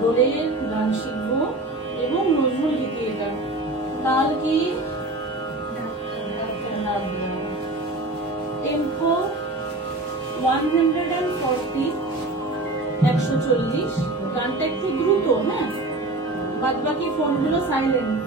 দোলের গান শিখবো এবং নজরুল গীতি। এটা তাল কি? টেম্পো 140, 140। গানটা একটু দ্রুত, হ্যাঁ, বাদ বাকি ফোনগুলো সাইলেন্ট।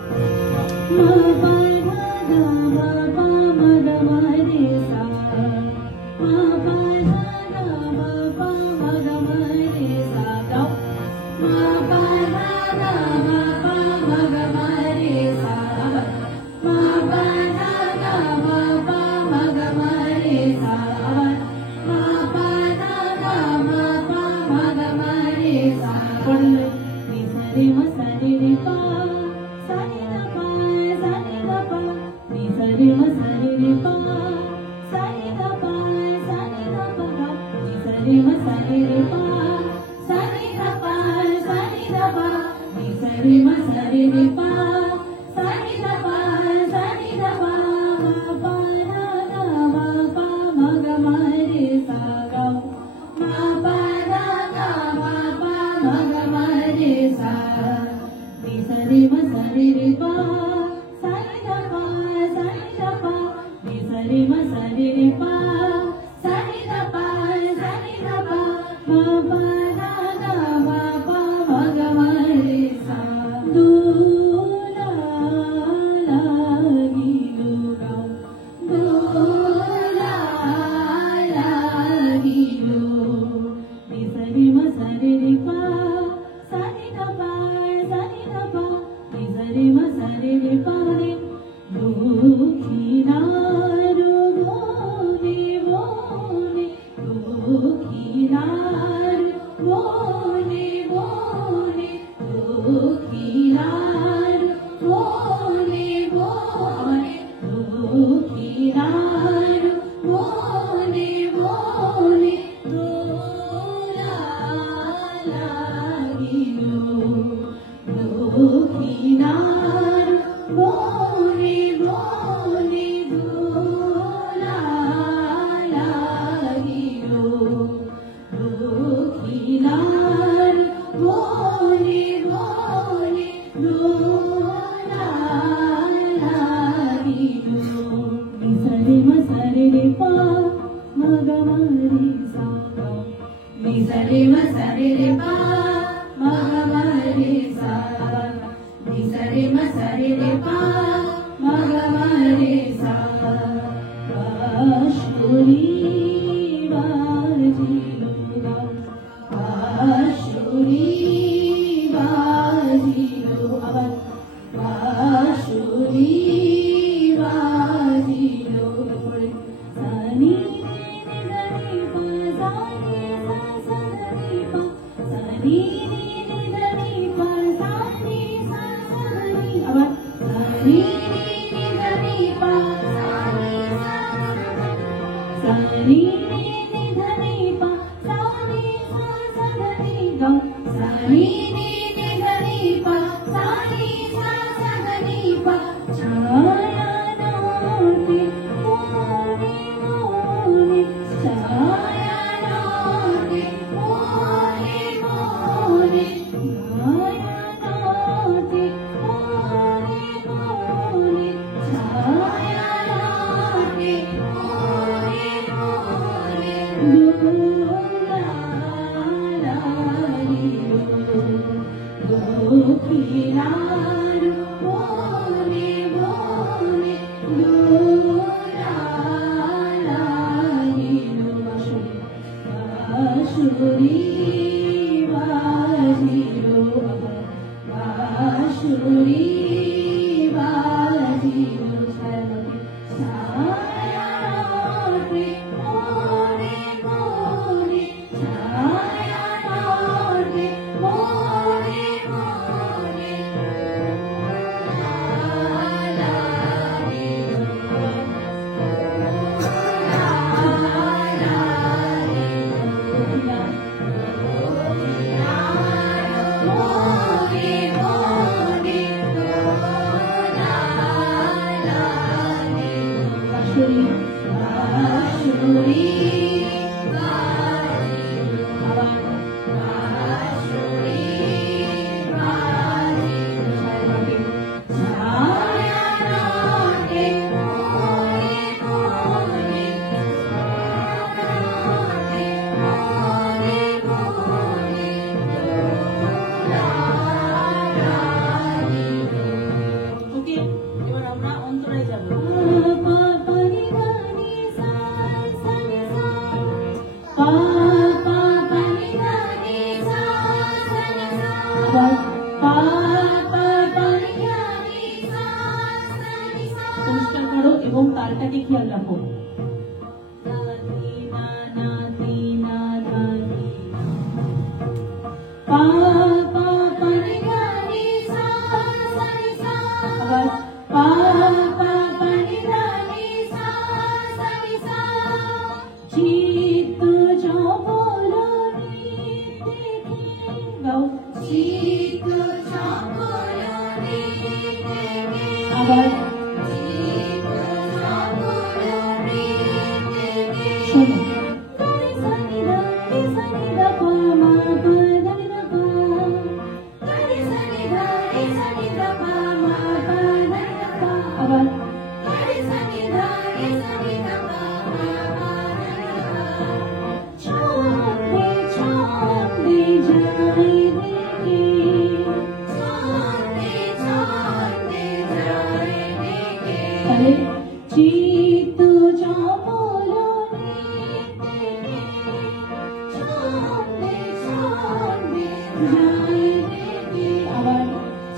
পা পা পা রে গা রে সা সা রে সা আবার পা পা পা রে গা রে সা সা রে সা চিত্ত চপলনি দেখে গাও চিত্ত চপলনি দেখে আবার চিত্ত চপলনি দেখে শোনো চিত্ত চপলনি ছন্দে ছন্দে যায় রে আবার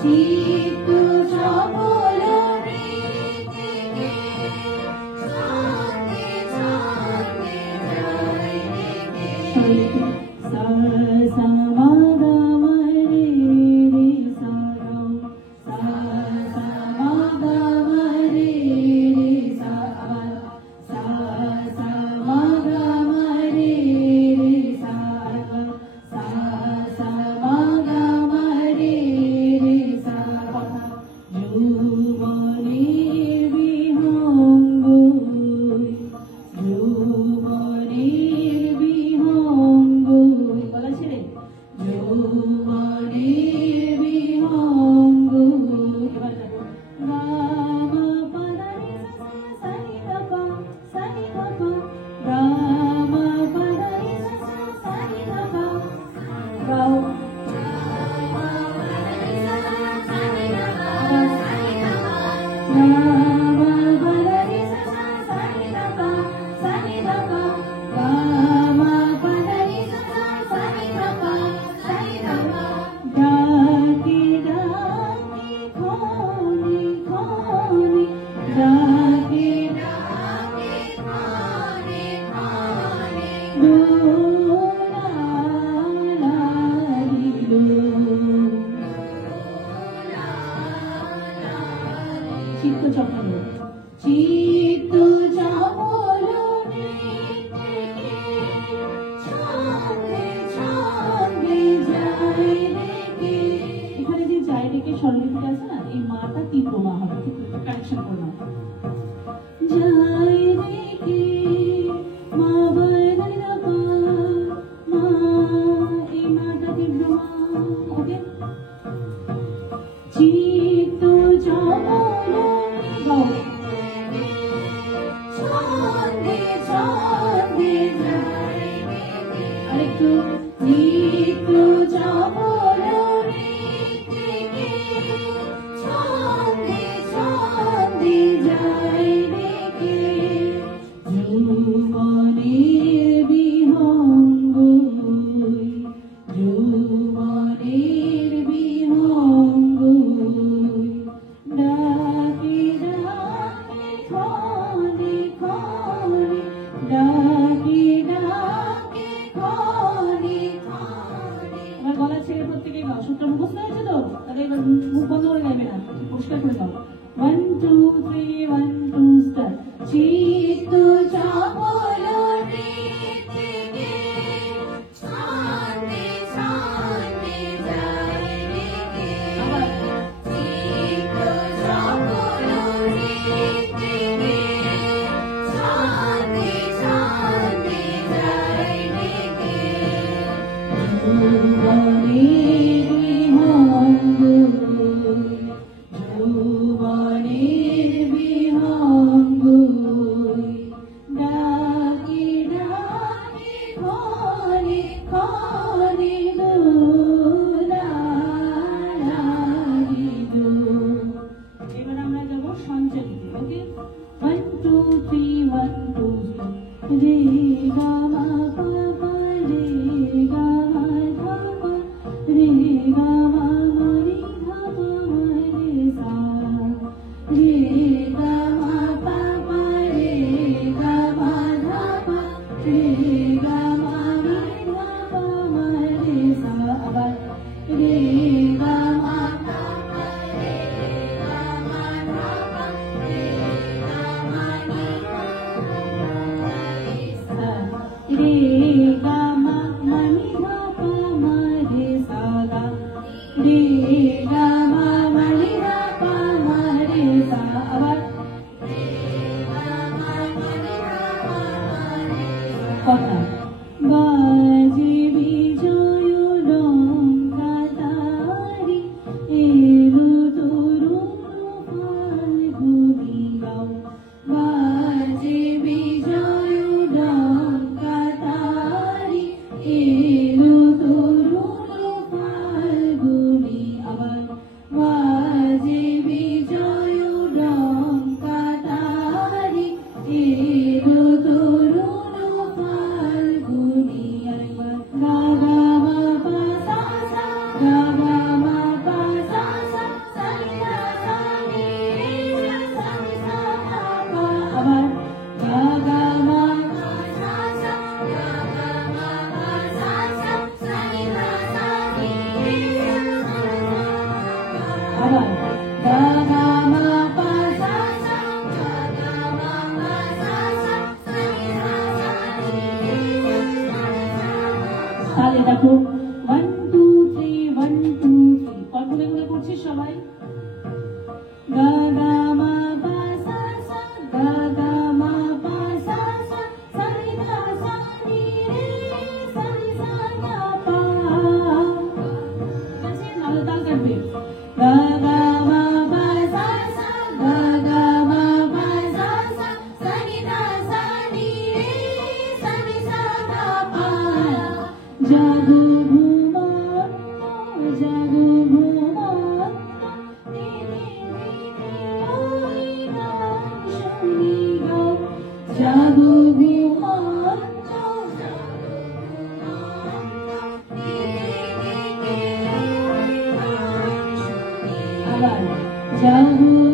চিত্ত চপলনি ছন্দে ছন্দে যায় রে সা সা মা গা মা রে রে সা গা সা সা মা গা মা রে রে সা আবার সা সা মা গা মা রে রে সা সা সা মা গা মা রে রে সা যৌবনের বিহঙ্গ যৌবনের বিহঙ্গ বলা ছেলে যৌবনের বিহঙ্গ এবার গা মা পা রে সা সা রে গা পা সা রে গা পা গা মা পা রে সা সা রে গা পা গাও চিত্ত চপলনি চিত্ত চপলনি ছন্দে ছন্দে যায় রে এখানে যে যায় রে স্বরলিপিটা আছে না এই মাটা তীব্র মা হবে কানেকশন করে নাও যায় রে মা বাই রে পা মা এই মাটা তীব্র মা ওকে চিত্ত চপলনি গাও ছন্দে ছন্দে যায় আরেকটু চিত্ত চপলনি ছন্দে ছন্দে যায় রে যৌবনের বিহঙ্গ যৌবনের বিহঙ্গ ডাকে ডাকে খনে খনে ডাকে ডাকে খনে খনে আমার গলা ছেড়ে প্রত্যেকে গাও সূত্র মুখস্থ হয়েছে তো তাহলে এবার মুখ বন্ধ করে গাইবে না পরিষ্কার করে দাও 1 2 3 1 2 স্টার্ট চিত্ত চপলনি ছন্দে ছন্দে যায় রে আবার চিত্ত চপলনি ছন্দে ছন্দে যায় রে যৌবনের বিহঙ্গ যৌবনের তাহলে দেখো 1 2 3 1 2 3 কত গুনে করছি সবাই গা গা মা পা সা সা গা গা মা পা সা সা সা রে গা সা নি রে সা রে সা গা পা আছে নালে তাল কাটবে গা গা মা পা সা সা গা গা মা পা সা সা সা রে গা সা নি রে সা রে সা গা পা জাদু জাদু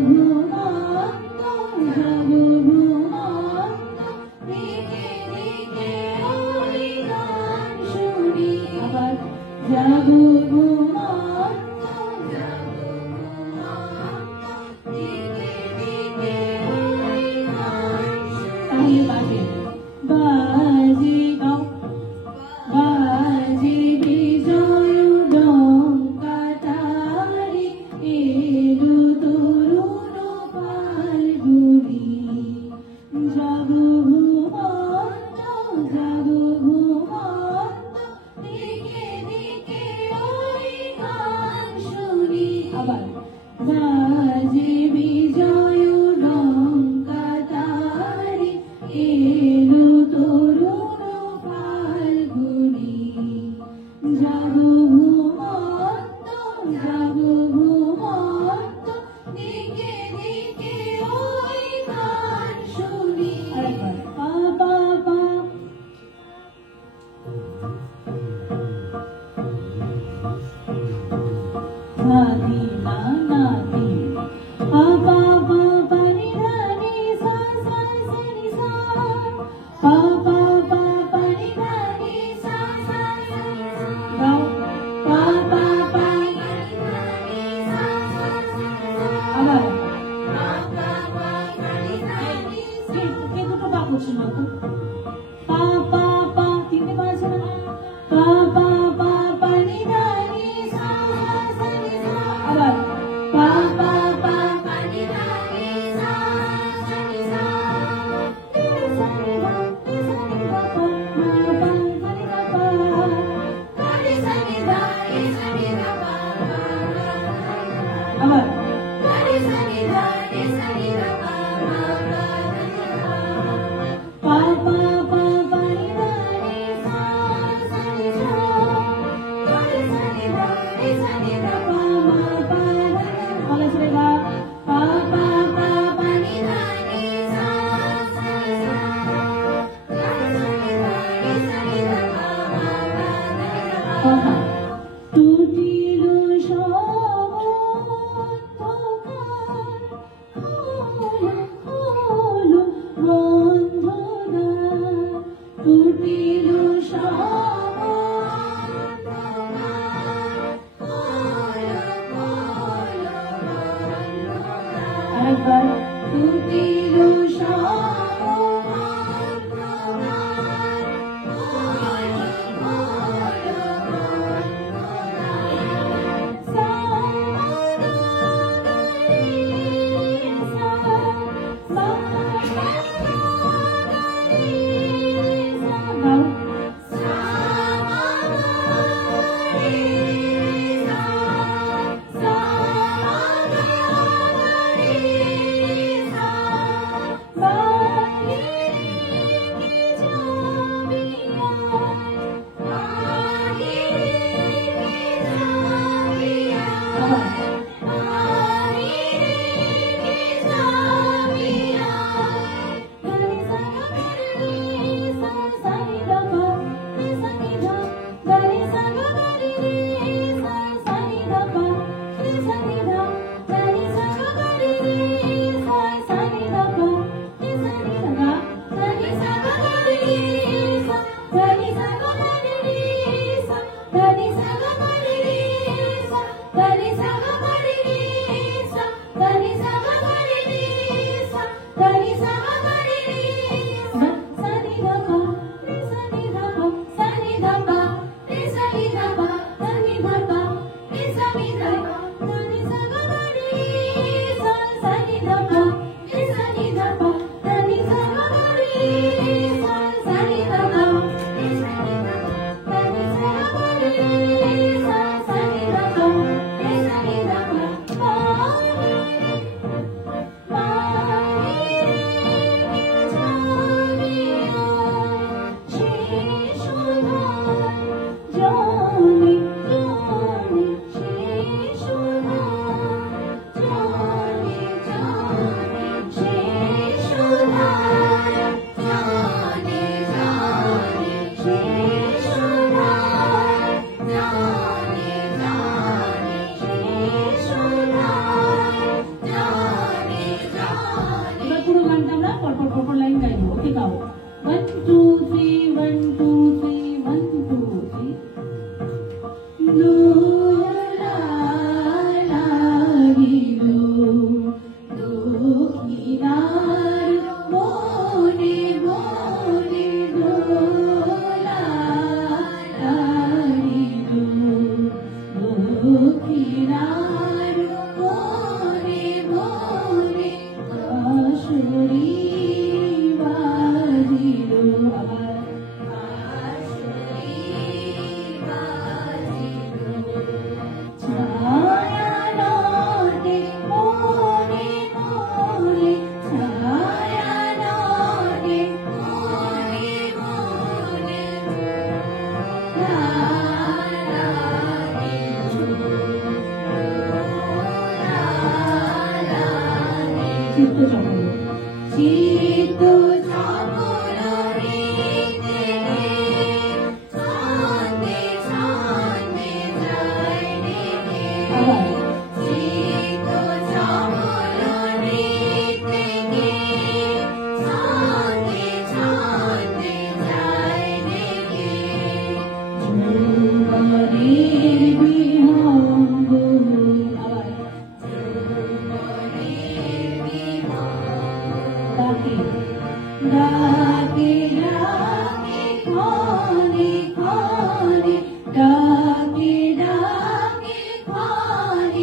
Daki, daki, khone,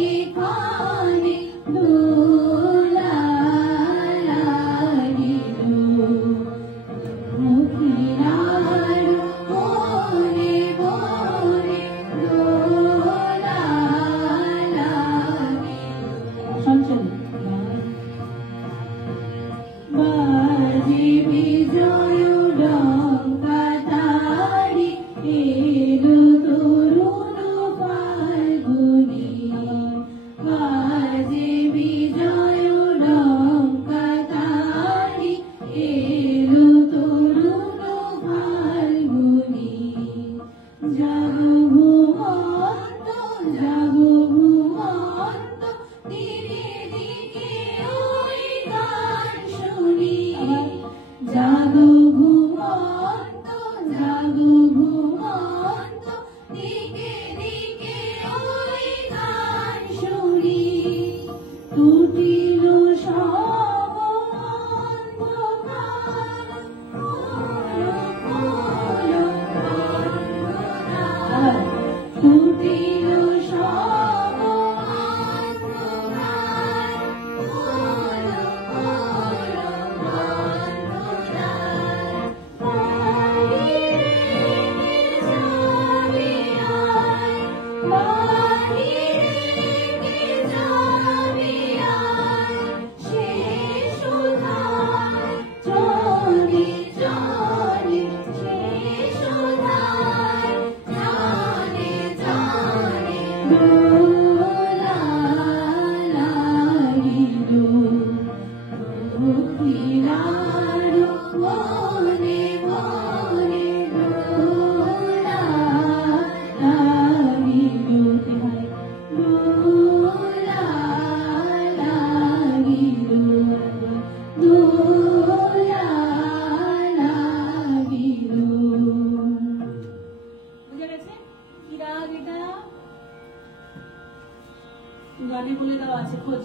গানে বলে দেওয়া আছে, খোঁজ।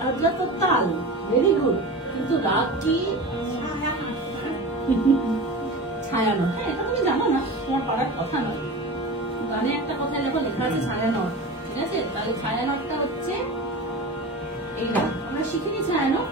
রাজা তো তাল, ভেরি গুড, কিন্তু রাগ কি? ছায়ানট। হ্যাঁ, এটা তুমি জানো না, তোমার পাড়ার কথা নয়। গানে একটা কথা লেখো, লেখা আছে ছায়ানট, ঠিক আছে? তাহলে ছায়ানটটা হচ্ছে এই, আমরা শিখিনি ছায়ানট।